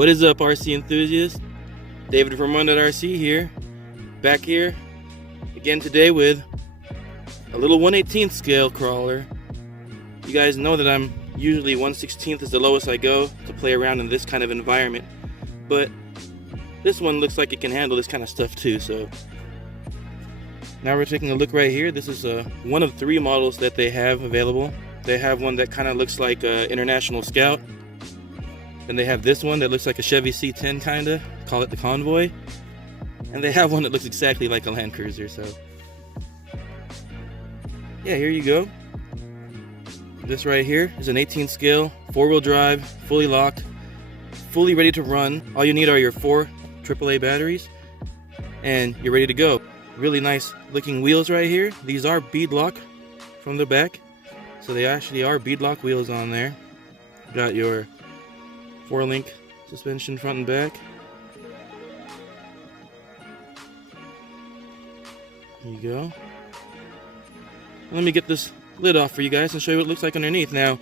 What is up, RC enthusiasts? David from Run.RC here, back here again today with a little 1/18 scale crawler. You guys know that I'm usually 1/16 is the lowest I go to play around in this kind of environment, but this one looks like it can handle this kind of stuff too. So now we're taking a look right here. This is one of 3 models that they have available. They have one that kind of looks like International Scout. Then they have this one that looks like a Chevy C10 kinda, call it the Convoy. And they have one that looks exactly like a Land Cruiser, so. Yeah, here you go. This right here is an 18 scale, 4-wheel drive, fully locked, fully ready to run. All you need are your 4 AAA batteries, and you're ready to go. Really nice looking wheels right here. These are beadlock from the back, so they actually are beadlock wheels on there. Got your 4-link suspension front and back. There you go. Let me get this lid off for you guys and show you what it looks like underneath. Now,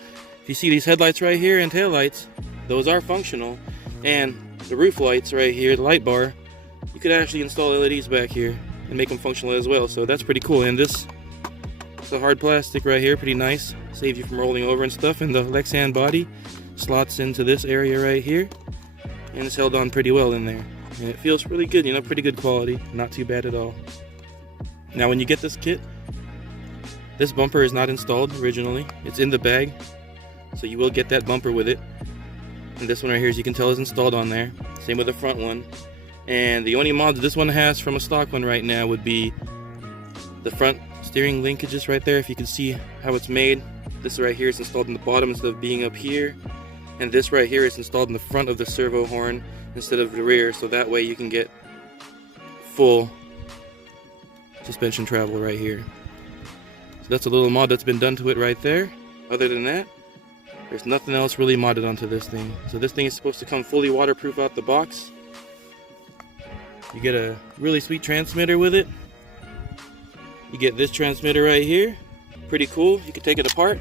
if you see these headlights right here and tail lights, those are functional. And the roof lights right here, the light bar, you could actually install LEDs back here and make them functional as well. So that's pretty cool. And this is a hard plastic right here, pretty nice. Saves you from rolling over and stuff. And the Lexan body slots into this area right here, and it's held on pretty well in there. And it feels really good, you know, pretty good quality. Not too bad at all. Now when you get this kit, this bumper is not installed originally. It's in the bag, so you will get that bumper with it. And this one right here, as you can tell, is installed on there. Same with the front one. And the only mods this one has from a stock one right now would be the front steering linkages right there. If you can see how it's made, this right here is installed in the bottom instead of being up here. And this right here is installed in the front of the servo horn instead of the rear, so that way you can get full suspension travel right here. So that's a little mod that's been done to it right there. Other than that, there's nothing else really modded onto this thing. So this thing is supposed to come fully waterproof out the box. You get a really sweet transmitter with it. You get this transmitter right here. Pretty cool. You can take it apart.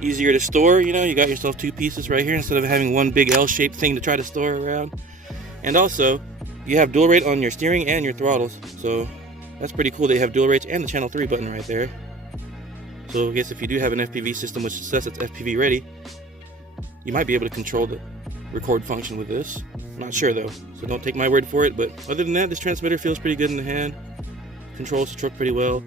Easier to store, you know, you got yourself 2 pieces right here instead of having one big L-shaped thing to try to store around. And also, you have dual rate on your steering and your throttles, so that's pretty cool. They have dual rates and the channel 3 button right there. So I guess if you do have an FPV system which says it's FPV ready, you might be able to control the record function with this. I'm not sure though, so don't take my word for it, but other than that, this transmitter feels pretty good in the hand. Controls the truck pretty well.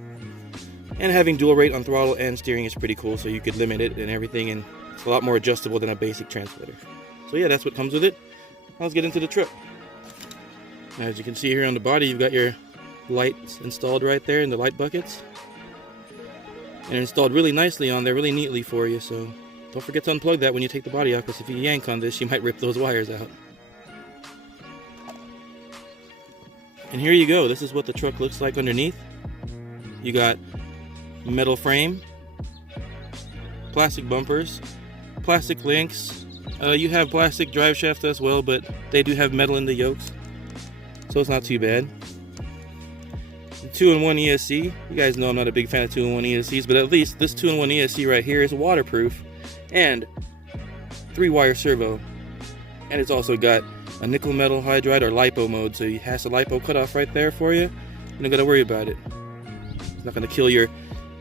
And having dual rate on throttle and steering is pretty cool, so you could limit it and everything, and it's a lot more adjustable than a basic transmitter. So yeah, that's what comes with it. Let's get into the truck. Now, as you can see here on the body, you've got your lights installed right there in the light buckets. And they're installed really nicely on there, really neatly for you, so don't forget to unplug that when you take the body off, because if you yank on this, you might rip those wires out. And here you go, this is what the truck looks like underneath. You got metal frame, plastic bumpers, plastic links. You have plastic drive shafts as well, but they do have metal in the yokes, so it's not too bad. 2-in-1 ESC. You guys know I'm not a big fan of 2-in-1 ESCs, but at least this 2-in-1 ESC right here is waterproof and 3-wire servo, and it's also got a nickel metal hydride or LiPo mode, so it has a LiPo cutoff right there for you. You don't got to worry about it. It's not going to kill your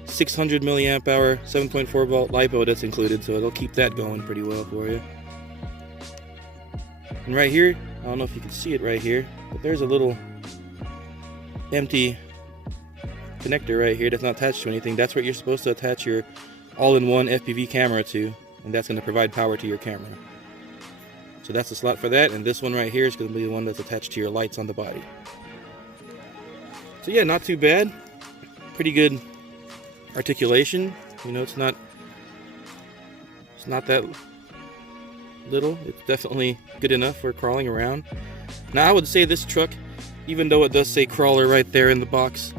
600 milliamp hour 7.4 volt LiPo that's included, so it'll keep that going pretty well for you. And right here, I don't know if you can see it right here, but there's a little empty connector right here that's not attached to anything. That's what you're supposed to attach your all-in-one FPV camera to, and that's going to provide power to your camera. So that's the slot for that, and this one right here is going to be the one that's attached to your lights on the body. So yeah, not too bad. Pretty good articulation. You know, it's not that little. It's definitely good enough for crawling around. Now I would say this truck, even though it does say crawler right there in the box,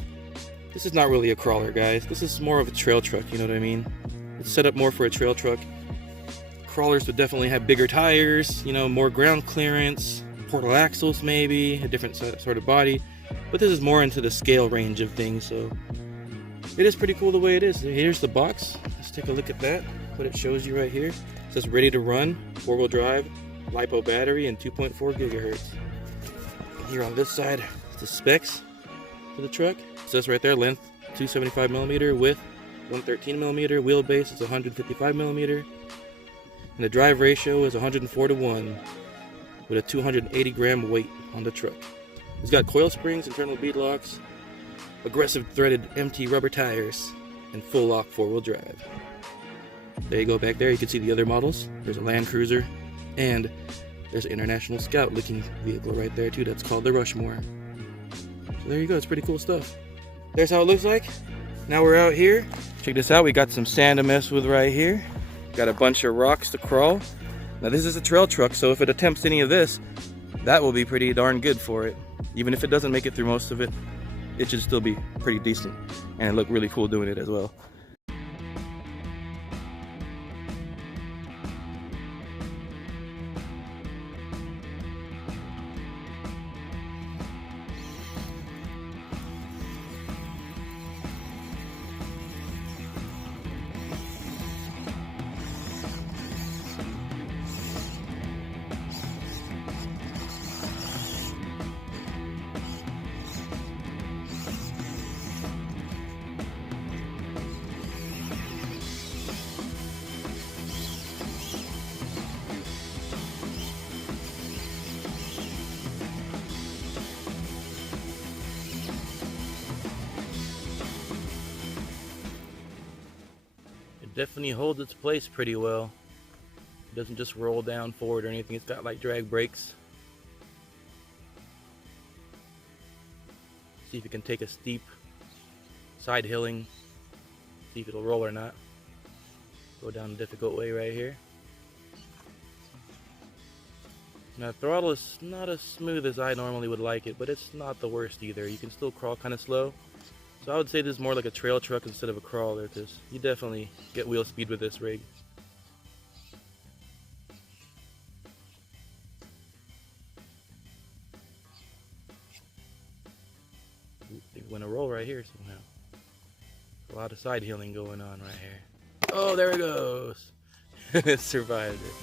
this is not really a crawler, guys. This is more of a trail truck, you know what I mean? It's set up more for a trail truck. Crawlers would definitely have bigger tires, you know, more ground clearance, portal axles maybe, a different sort of body. But this is more into the scale range of things, so it is pretty cool the way it is. Here's the box. Let's take a look at that, what it shows you right here. It says ready to run, 4-wheel drive, LiPo battery and 2.4 gigahertz. Here on this side, the specs for the truck. It says right there, length 275 millimeter, width 113 millimeter, wheelbase is 155 millimeter, and the drive ratio is 104:1 with a 280 gram weight on the truck. It's got coil springs, internal bead locks, aggressive threaded MT rubber tires, and full lock 4-wheel drive. There you go. Back there you can see the other models. There's a Land Cruiser, and there's an International Scout looking vehicle right there too. That's called the Rushmore. So there you go. It's pretty cool stuff. There's how it looks like. Now we're out here. Check this out. We got some sand to mess with right here. Got a bunch of rocks to crawl. Now this is a trail truck, so if it attempts any of this, that will be pretty darn good for it. Even if it doesn't make it through most of it, it should still be pretty decent. And it looked really cool doing it as well. Definitely holds its place pretty well. It doesn't just roll down forward or anything. It's got like drag brakes. See if it can take a steep side hilling. See if it'll roll or not. Go down a difficult way right here. Now throttle is not as smooth as I normally would like it, but it's not the worst either. You can still crawl kind of slow. So I would say this is more like a trail truck instead of a crawler, because you definitely get wheel speed with this rig. It's going to roll right here somehow. A lot of side hilling going on right here. Oh, there it goes. It survived it.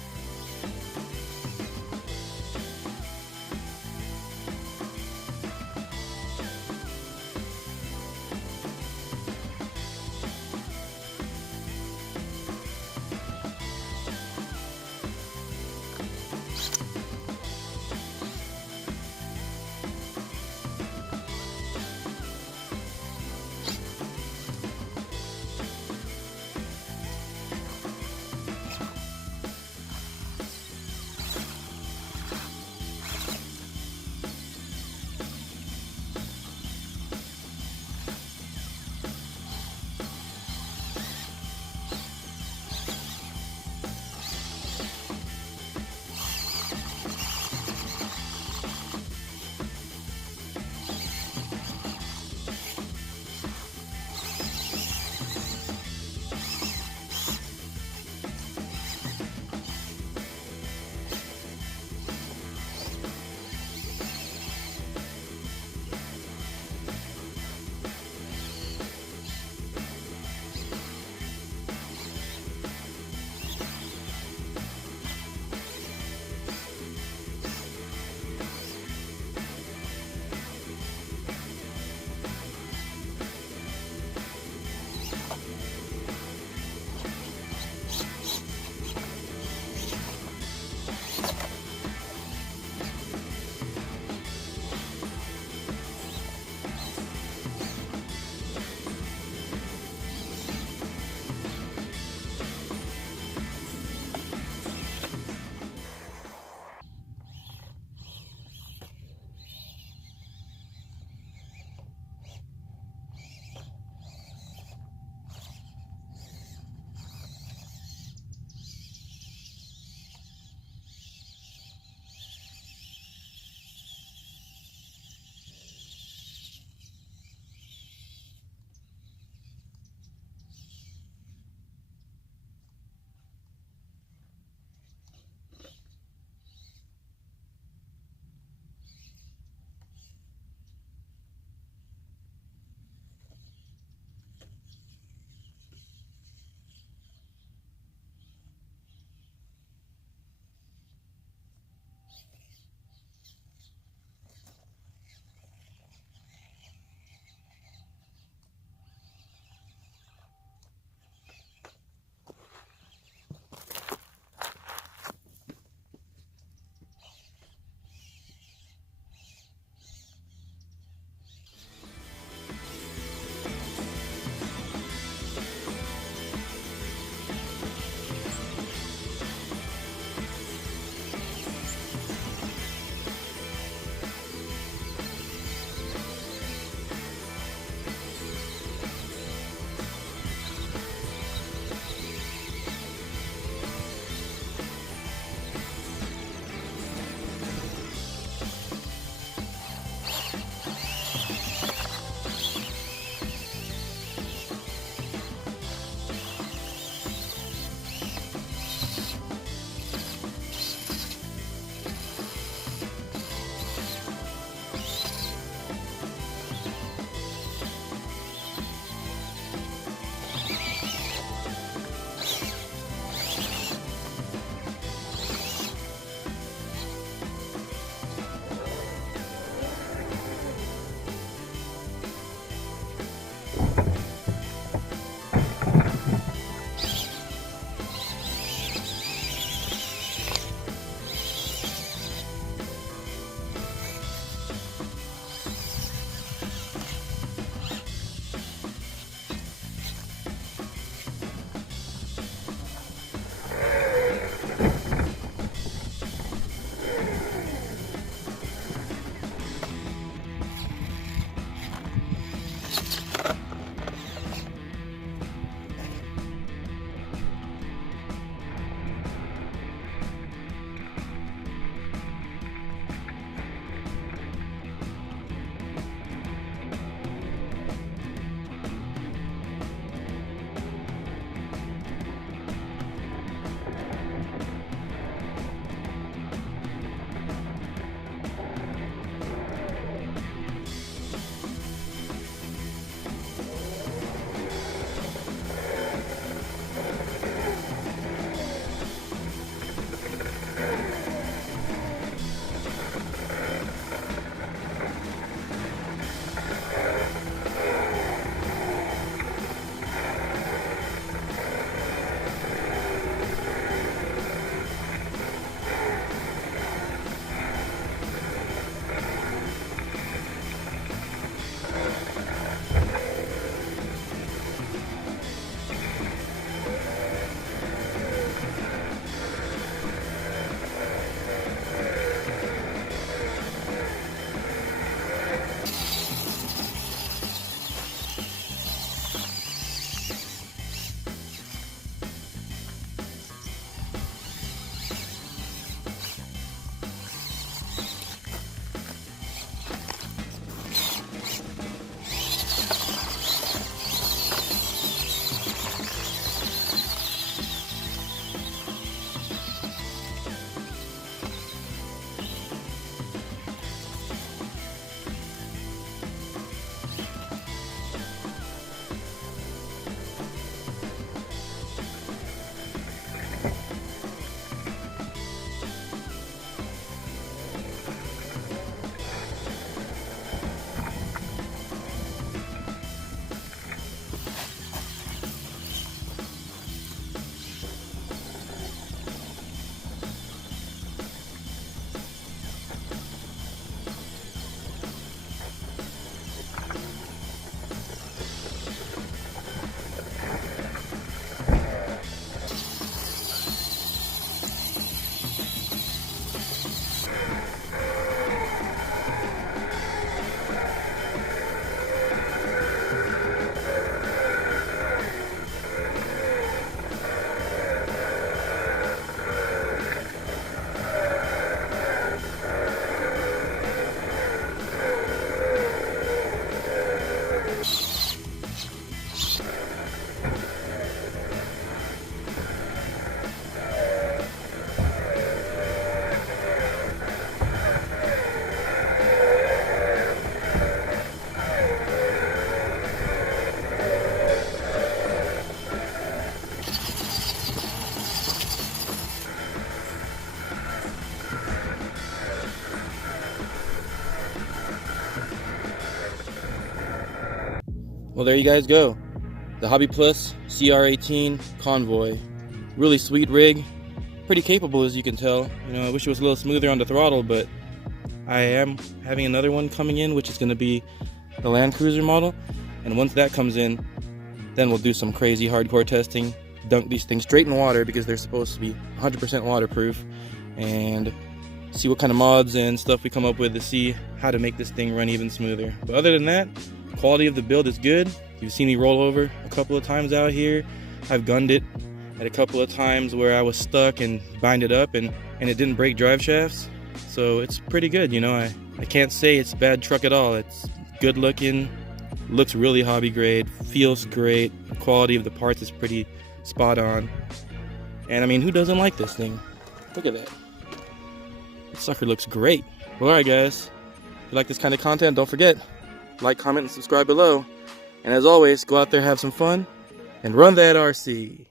Well, there you guys go. The Hobby Plus CR18 Convoy. Really sweet rig. Pretty capable, as you can tell. You know, I wish it was a little smoother on the throttle, but I am having another one coming in, which is going to be the Land Cruiser model. And once that comes in, then we'll do some crazy hardcore testing. Dunk these things straight in water because they're supposed to be 100% waterproof, and see what kind of mods and stuff we come up with to see how to make this thing run even smoother. But other than that, the quality of the build is good. You've seen me roll over a couple of times out here. I've gunned it at a couple of times where I was stuck and bind it up, and it didn't break drive shafts. So it's pretty good, you know. I can't say it's a bad truck at all. It's good looking, looks really hobby grade, feels great. The quality of the parts is pretty spot on. And I mean, who doesn't like this thing? Look at that. This sucker looks great. Well, alright guys, if you like this kind of content, don't forget, like, comment, and subscribe below. And as always, go out there, have some fun, and run that RC.